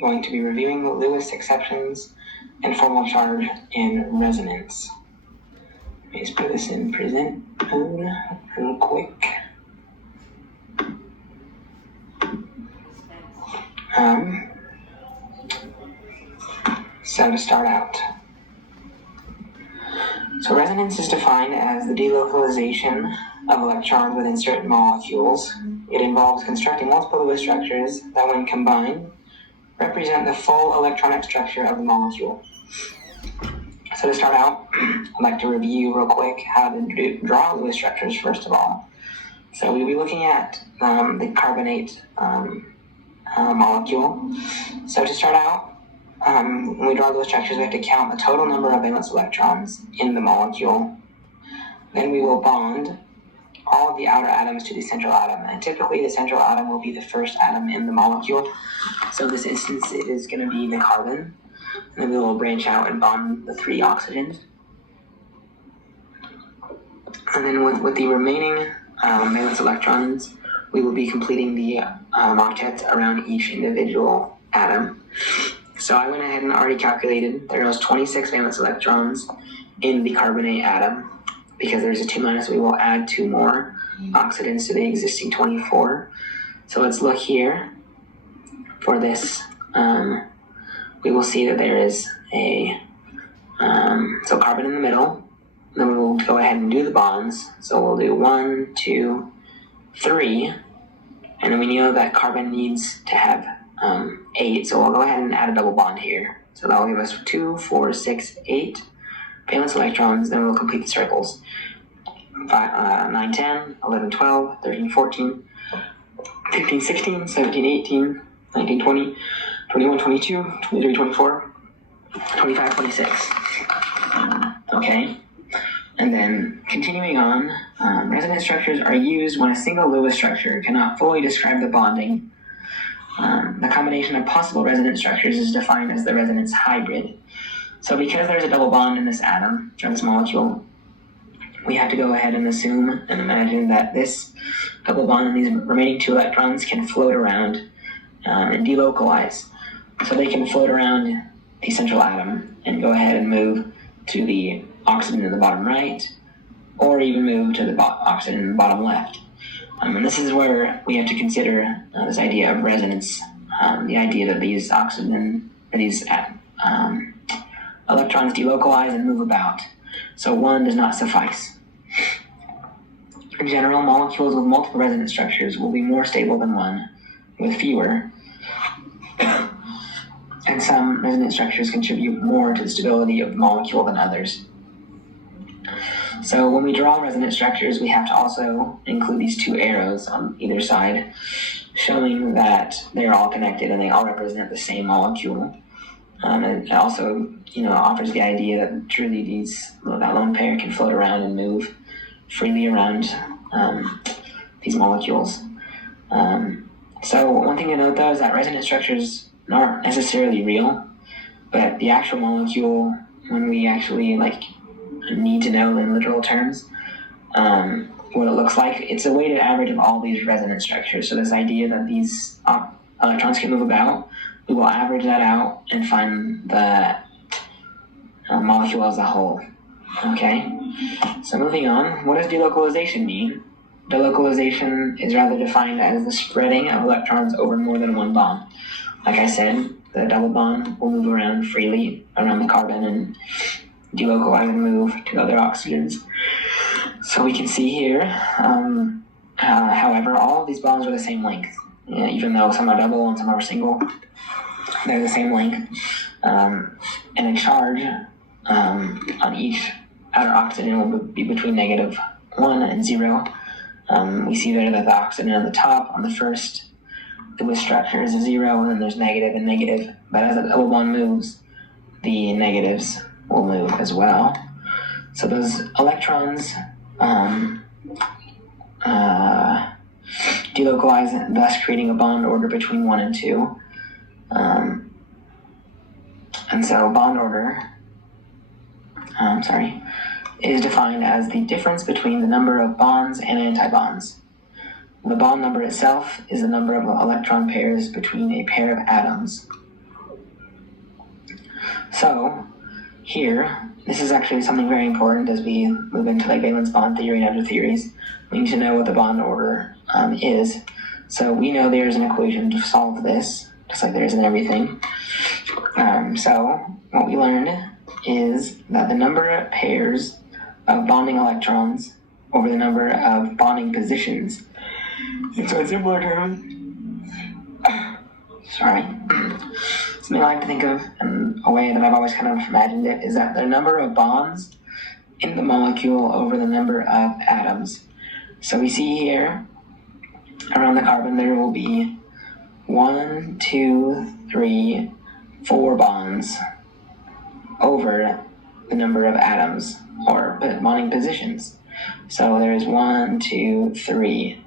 going to be reviewing the Lewis exceptions and formal charge in resonance. Let me just put this in present mode real quick. So to start out, so resonance is defined as the delocalization of electrons within certain molecules. It involves constructing multiple Lewis structures that, when combined, represent the full electronic structure of the molecule. So to start out, I'd like to review real quick how to draw Lewis structures first of all. So we'll be looking at the carbonate molecule. So to start out, when we draw those structures, we have to count the total number of valence electrons in the molecule. Then we will bond all of the outer atoms to the central atom, and typically the central atom will be the first atom in the molecule. So in this instance, it is going to be the carbon, and then we will branch out and bond the 3 oxygens. And then with the remaining valence electrons, we will be completing the octets around each individual atom. So I went ahead and already calculated there was 26 valence electrons in the carbonate atom. Because there's a 2-, we will add 2 more oxidants to the existing 24. So let's look here for this. We will see that there is a so carbon in the middle. Then we will go ahead and do the bonds. So we'll do 1, 2, 3, and then we know that carbon needs to have 8. So we'll go ahead and add a double bond here. So that will give us 2, 4, 6, 8 valence electrons. Then we'll complete the circles. 9, 10, 11, 12, 13, 14, 15, 16, 17, 18, 19, 20, 21, 22, 23, 24, 25, 26. Okay. And then continuing on, resonance structures are used when a single Lewis structure cannot fully describe the bonding. The combination of possible resonance structures is defined as the resonance hybrid. So because there's a double bond in this atom, or this molecule, we have to go ahead and assume and imagine that this double bond and these remaining 2 electrons can float around and delocalize. So they can float around the central atom and go ahead and move to the oxygen in the bottom right, or even move to the oxygen in the bottom left. And this is where we have to consider this idea of resonance, the idea that these oxygen, or these electrons delocalize and move about. So one does not suffice. In general, molecules with multiple resonance structures will be more stable than one with fewer. And some resonance structures contribute more to the stability of the molecule than others. So when we draw resonance structures, we have to also include these 2 arrows on either side, showing that they're all connected and they all represent the same molecule. And it also, offers the idea that truly that lone pair can float around and move freely around these molecules. So one thing to note, though, is that resonance structures aren't necessarily real, but the actual molecule, when we actually need to know in literal terms what it looks like, it's a weighted average of all these resonance structures. So this idea that these electrons can move about, we will average that out and find the molecule as a whole. Okay, so moving on, what does delocalization mean? Delocalization is rather defined as the spreading of electrons over more than one bond. Like I said, the double bond will move around freely around the carbon and delocalize and move to other oxygens. So we can see here, however, all of these bonds are the same length. Even though some are double and some are single, they're the same length. And a charge on each outer oxygen will be between -1 and 0. We see there that the oxygen on the top, on the first Lewis structure, is a 0, and then there's negative and negative. But as the double bond moves, the negatives will move as well. So those electrons delocalize, thus creating a bond order between 1 and 2. And so bond order is defined as the difference between the number of bonds and antibonds. The bond number itself is the number of electron pairs between a pair of atoms. So here, this is actually something very important as we move into like valence bond theory and other theories. We need to know what the bond order is. So we know there's an equation to solve this, just like there is in everything. So what we learned is that the number of pairs of bonding electrons over the number of bonding positions. And so in simpler terms, something I like to think of in a way that I've always kind of imagined it is that the number of bonds in the molecule over the number of atoms. So we see here around the carbon there will be 1, 2, 3, 4 bonds over the number of atoms or bonding positions. So there's 1, 2, 3,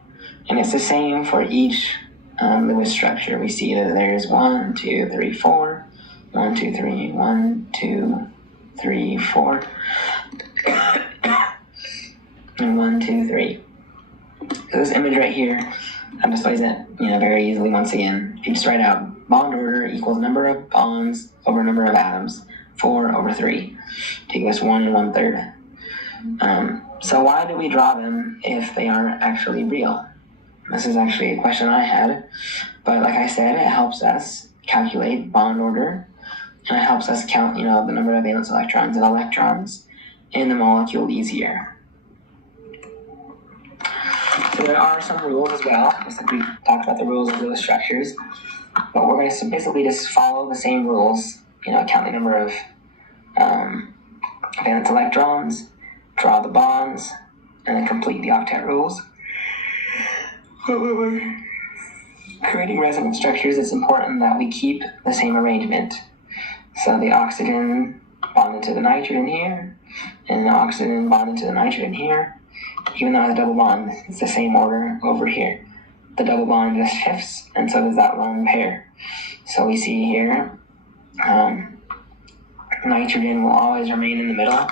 and it's the same for each Lewis structure. We see that there's 1, 2, 3, 4, 1, 2, 3, 1, 2, 3, 4, and 1, 2, 3. So this image right here displays it, very easily once again. If you just write out bond order equals number of bonds over number of atoms, 4 over 3, to give us 1 and 1/3. So why do we draw them if they aren't actually real? This is actually a question I had, but like I said, it helps us calculate bond order, and it helps us count, the number of valence electrons and electrons in the molecule easier. So there are some rules as well, just like we talked about the rules of Lewis structures, but we're going to basically just follow the same rules, count the number of valence electrons, draw the bonds, and then complete the octet rules. But when we're creating resonance structures, it's important that we keep the same arrangement. So the oxygen bonded to the nitrogen here, and the oxygen bonded to the nitrogen here. Even though it's a double bond, it's the same order over here. The double bond just shifts, and so does that lone pair. So we see here, nitrogen will always remain in the middle,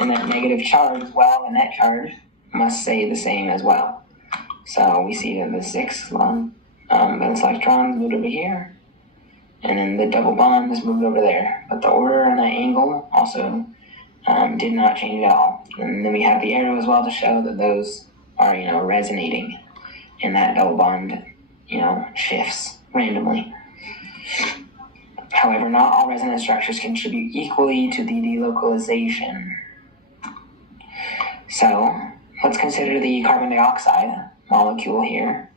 and that negative charge, the net charge, must stay the same as well. So we see that the 6 valence electrons moved over here, and then the double bond is moved over there. But the order and the angle also did not change at all. And then we have the arrow as well to show that those are, resonating, and that double bond, shifts randomly. However, not all resonance structures contribute equally to the delocalization. So let's consider the carbon dioxide molecule here.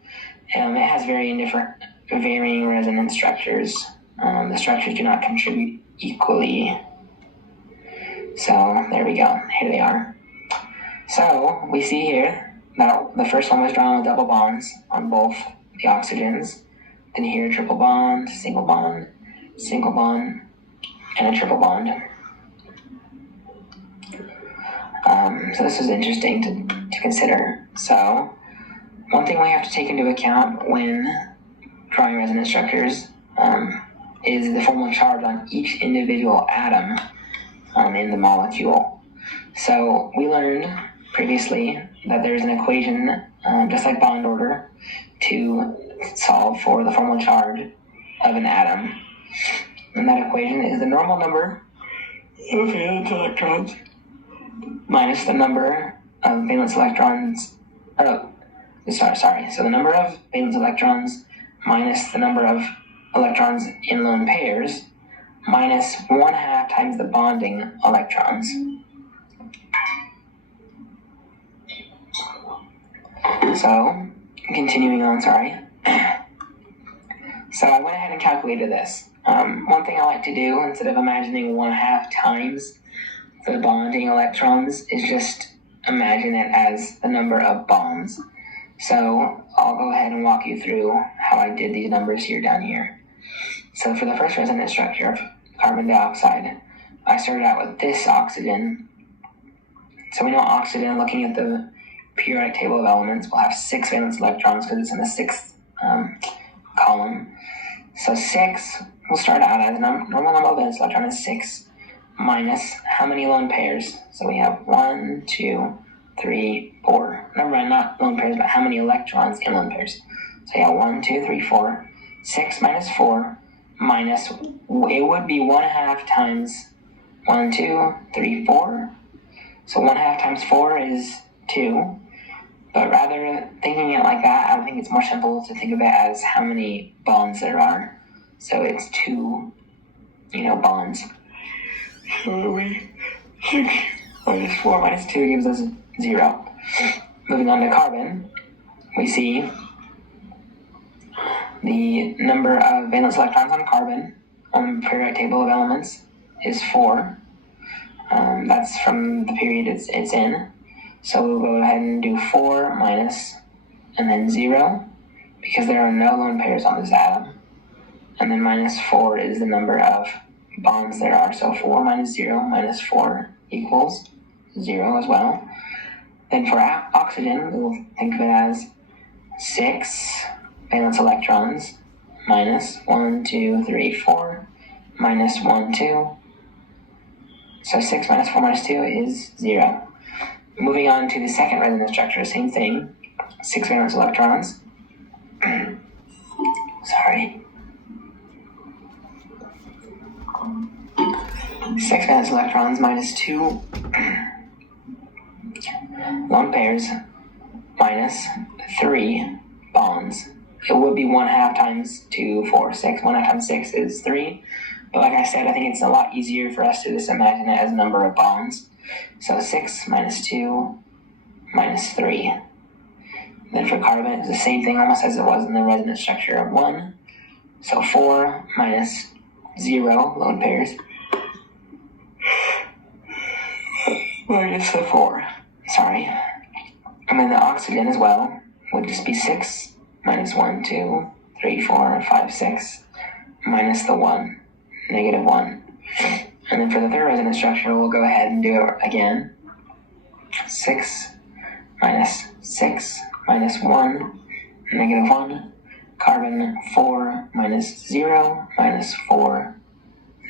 It has varying resonance structures. The structures do not contribute equally. So there we go. Here they are. So we see here that the first one was drawn with double bonds on both the oxygens. Then here triple bond, single bond, and a triple bond. So this is interesting to consider. So one thing we have to take into account when drawing resonance structures is the formal charge on each individual atom in the molecule. So we learned previously that there's an equation, just like bond order, to solve for the formal charge of an atom. And that equation is the normal number of valence electrons minus the number of valence electrons, so the number of valence electrons minus the number of electrons in lone pairs minus 1/2 times the bonding electrons. So, continuing on, So I went ahead and calculated this. One thing I like to do, instead of imagining 1/2 times the bonding electrons, is just imagine it as the number of bonds. So I'll go ahead and walk you through how I did these numbers here down here. So for the first resonance structure of carbon dioxide, I started out with this oxygen. So we know oxygen, looking at the periodic table of elements, will have 6 valence electrons because it's in the 6th column. So 6 will start out as normal number of valence electron is 6 minus how many lone pairs? So we have 1, 2, 3, 4. Remember, not lone pairs, but how many electrons in lone pairs. So yeah, 1, 2, 3, 4. 6 minus 4 minus, it would be 1/2 times 1, 2, 3, 4. So 1/2 times 4 is 2. But rather thinking it like that, I think it's more simple to think of it as how many bonds there are. So it's 2, bonds. So 6 minus 4 minus 2 gives us 0. Moving on to carbon, we see the number of valence electrons on carbon on the periodic table of elements is 4. That's from the period it's in. So we'll go ahead and do 4 minus, and then 0, because there are no lone pairs on this atom. And then minus 4 is the number of bonds there are. So 4 minus 0 minus 4 equals 0 as well. Then for oxygen, we'll think of it as 6 valence electrons minus 1, 2, 3, 4 minus 1, 2. So 6 minus 4 minus 2 is 0. Moving on to the second resonance structure, same thing. 6 valence electrons. Sorry. 6 valence electrons minus 2 lone pairs minus 3 bonds. It would be 1/2 times 2, 4, 6. 1/2 times 6 is 3. But like I said, I think it's a lot easier for us to just imagine it as a number of bonds. So 6 minus 2 minus 3. Then for carbon, it's the same thing almost as it was in the resonance structure of 1. So 4 minus 0 lone pairs minus the 4. Sorry. And then the oxygen as well would just be 6 minus 1, 2, 3, 4, 5, 6 minus the 1, negative 1. And then for the third resonance structure, we'll go ahead and do it again. 6 minus 6 minus 1, negative 1. Carbon 4 minus 0 minus 4,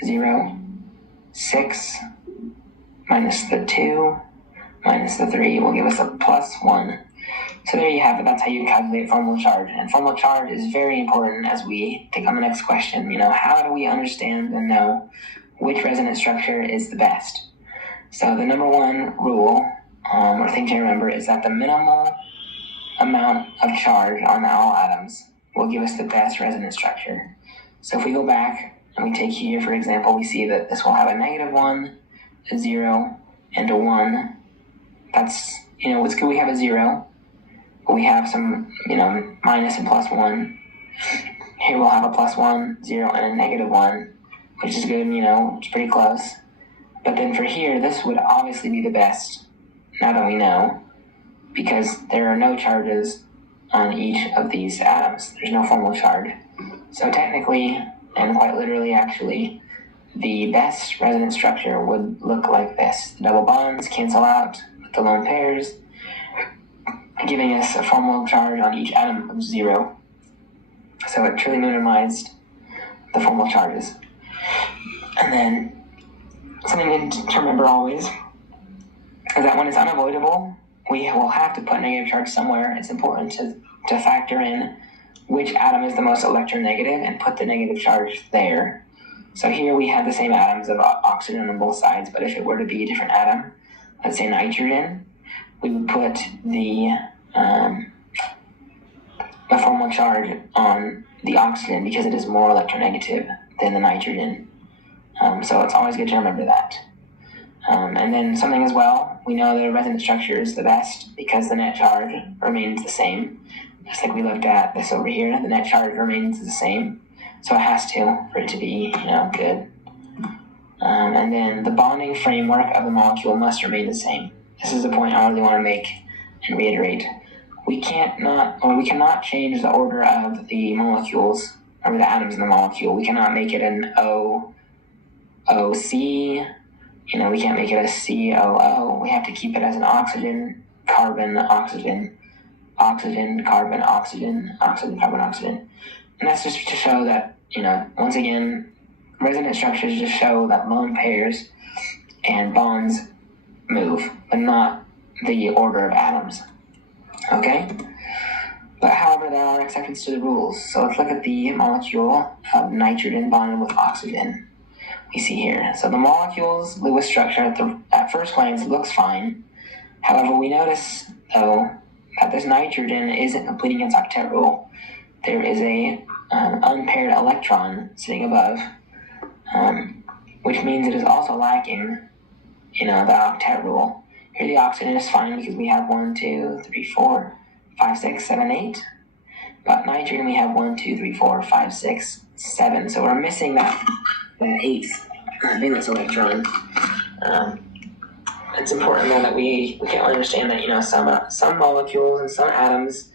0. 6 minus the 2 minus the 3 will give us a plus 1. So there you have it. That's how you calculate formal charge. And formal charge is very important as we take on the next question. How do we understand and know which resonance structure is the best? So the number one rule, or thing to remember, is that the minimal amount of charge on all atoms will give us the best resonance structure. So if we go back and we take here, for example, we see that this will have a negative 1, a 0, and a 1. That's, it's good we have a 0. We have some, minus and plus 1. Here we'll have a plus 1, 0, and a negative 1, which is good, it's pretty close. But then for here, this would obviously be the best, now that we know, because there are no charges on each of these atoms. There's no formal charge. So technically, and quite literally actually, the best resonance structure would look like this. The double bonds cancel out with the lone pairs, giving us a formal charge on each atom of 0. So it truly minimized the formal charges. And then something to remember always is that when it's unavoidable, we will have to put negative charge somewhere. It's important to factor in which atom is the most electronegative and put the negative charge there. So here we have the same atoms of oxygen on both sides, but if it were to be a different atom, let's say nitrogen, we would put the formal charge on the oxygen because it is more electronegative than the nitrogen. So it's always good to remember that. And then something as well, we know the resonance structure is the best because the net charge remains the same. Just like we looked at this over here, the net charge remains the same. So it has to, for it to be, good. And then the bonding framework of the molecule must remain the same. This is the point I really want to make and reiterate. We cannot change the order of the molecules, or the atoms in the molecule. We cannot make it an OC, we can't make it a COO. We have to keep it as an oxygen, carbon, oxygen, oxygen, carbon, oxygen, oxygen, carbon, oxygen. And that's just to show that, once again, resonance structures just show that lone pairs and bonds move, but not the order of atoms. Okay? But however, there are exceptions to the rules. So let's look at the molecule of nitrogen bonded with oxygen. We see here. So the molecule's Lewis structure at first glance looks fine. However, we notice, though, that this nitrogen isn't completing its octet rule. There is an unpaired electron sitting above, which means it is also lacking, the octet rule. Here the oxygen is fine because we have 1, 2, 3, 4, 5, 6, 7, 8. But nitrogen we have 1, 2, 3, 4, 5, 6, 7. So we're missing that 8th valence electron. It's important though that we can understand that some molecules and some atoms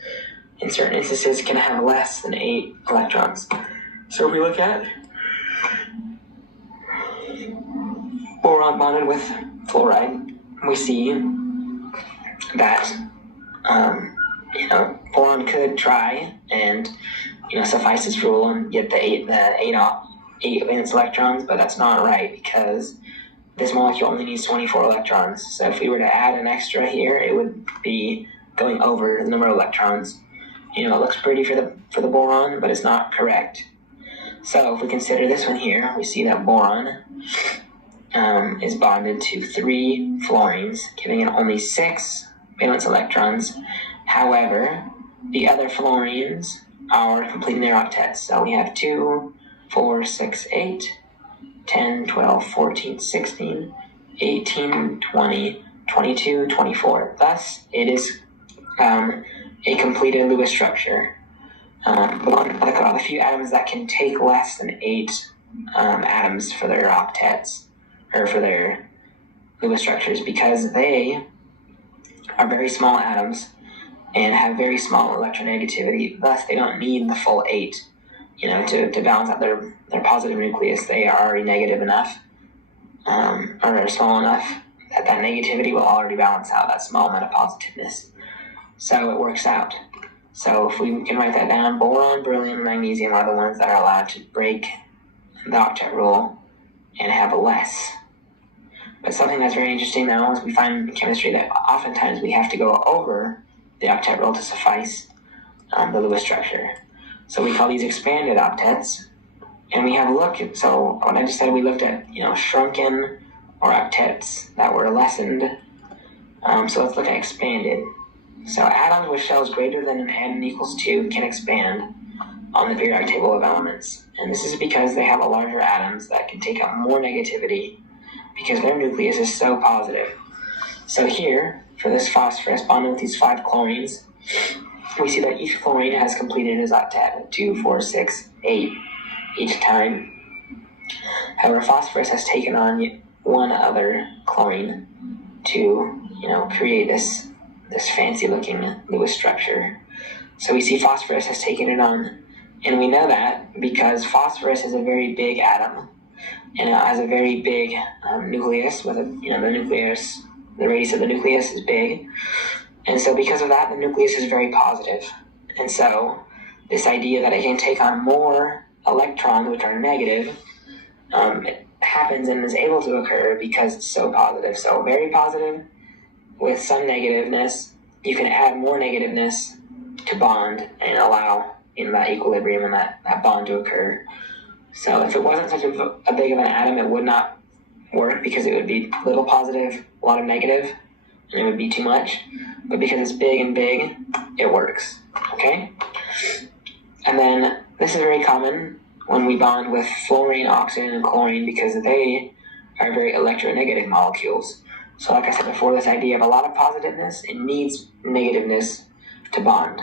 in certain instances can have less than 8 electrons. So if we look at boron bonded with fluoride, we see that boron could try and suffice its rule and get the eight valence electrons, but that's not right because this molecule only needs 24 electrons. So if we were to add an extra here, it would be going over the number of electrons. It looks pretty for the boron, but it's not correct. So if we consider this one here, we see that boron is bonded to 3 fluorines, giving it only 6 valence electrons. However, the other fluorines are completing their octets. So we have 2, 4, 6, 8, 10, 12, 14, 16, 18, 20, 22, 24. Thus, it is a completed Lewis structure. The few atoms that can take less than 8 atoms for their octets, or for their Lewis structures, because they are very small atoms and have very small electronegativity. Thus, they don't need the full 8, to balance out their positive nucleus. They are already negative enough, or they're small enough that negativity will already balance out that small amount of positiveness. So it works out. So if we can write that down, boron, beryllium, and magnesium are the ones that are allowed to break the octet rule and have less. But something that's very interesting now is we find in chemistry that oftentimes we have to go over the octet rule to suffice the Lewis structure. So we call these expanded octets. And we have looked, so what I just said, we looked at, shrunken or octets that were lessened. So let's look at expanded. So atoms with shells greater than an atom equals 2 can expand on the periodic table of elements. And this is because they have larger atoms that can take up more negativity because their nucleus is so positive. So here, for this phosphorus bonded with these 5 chlorines, we see that each chlorine has completed its octet, 2, 4, 6, 8 each time. However, phosphorus has taken on one other chlorine to, create this fancy looking Lewis structure. So we see phosphorus has taken it on, and we know that because phosphorus is a very big atom, and it has a very big nucleus with the radius of the nucleus is big. And so because of that, the nucleus is very positive. And so this idea that it can take on more electrons, which are negative, happens and is able to occur because it's so positive. So very positive with some negativeness, you can add more negativeness to bond and allow that equilibrium and that bond to occur. So if it wasn't such a big of an atom, it would not work because it would be little positive, a lot of negative, and it would be too much. But because it's big and big, it works. Okay? And then this is very common when we bond with fluorine, oxygen, and chlorine because they are very electronegative molecules. So like I said before, this idea of a lot of positiveness, it needs negativeness to bond.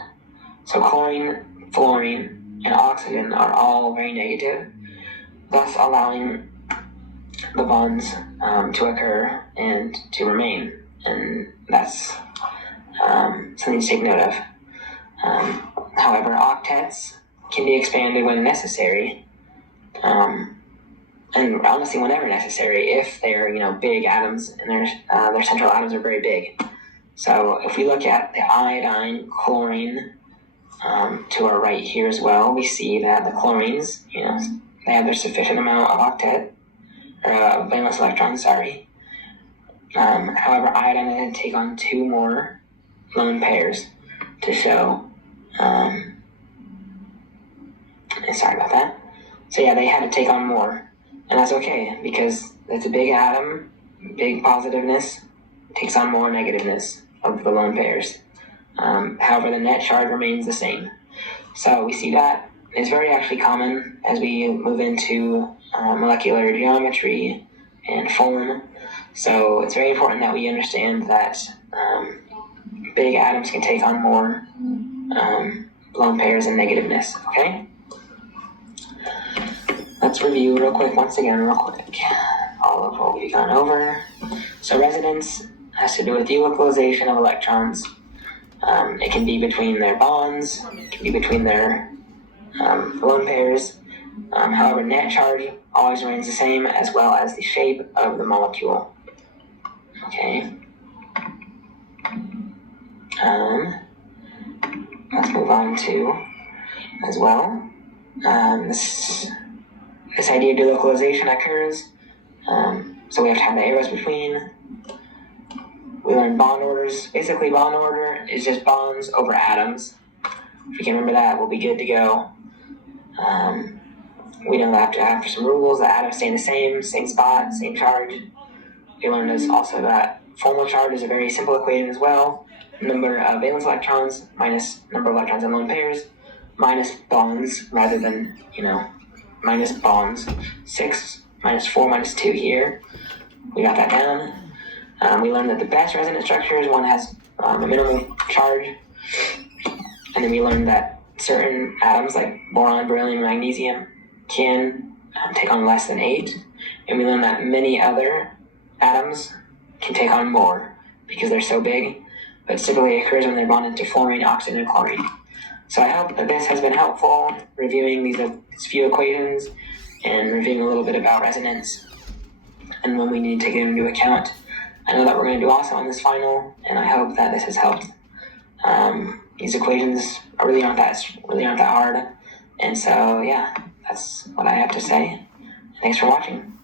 So chlorine, fluorine, and oxygen are all very negative, thus allowing the bonds to occur and to remain. And that's something to take note of. However, octets can be expanded when necessary, and honestly whenever necessary, if they're big atoms and their central atoms are very big. So if we look at the iodine, chlorine, to our right here as well, we see that the chlorines, they have their sufficient amount of octet, or valence electrons, sorry. However, iodine can take on 2 more lone pairs to show Sorry about that. So yeah, they had to take on more. And that's okay, because it's a big atom, big positiveness, takes on more negativeness of the lone pairs. However, the net charge remains the same. So we see that is very actually common as we move into molecular geometry and form. So it's very important that we understand that big atoms can take on more lone pairs and negativeness, okay? Let's review real quick, all of what we've gone over. So resonance has to do with delocalization of electrons. It can be between their bonds, it can be between their lone pairs. However, net charge always remains the same, as well as the shape of the molecule. Okay. Let's move on to, as well, this idea of delocalization occurs. So we have to have the arrows between. We learned bond orders. Basically, bond order is just bonds over atoms. If you can remember that, we'll be good to go. We know that after some rules, the atoms stay the same spot, same charge. We learned also that formal charge is a very simple equation as well. Number of valence electrons minus number of electrons in lone pairs minus bonds rather than, minus bonds. 6 minus 4 minus 2 here. We got that down. We learned that the best resonance structures, one has a minimal charge. And then we learned that certain atoms like boron, beryllium, magnesium can take on less than 8. And we learned that many other atoms can take on more because they're so big. But typically occurs when they're bonded to fluorine, oxygen, and chlorine. So I hope that this has been helpful, reviewing these few equations and reviewing a little bit about resonance and when we need to take it into account. I know that we're going to do also on this final, and I hope that this has helped. These equations really aren't that hard, and so yeah, that's what I have to say. Thanks for watching.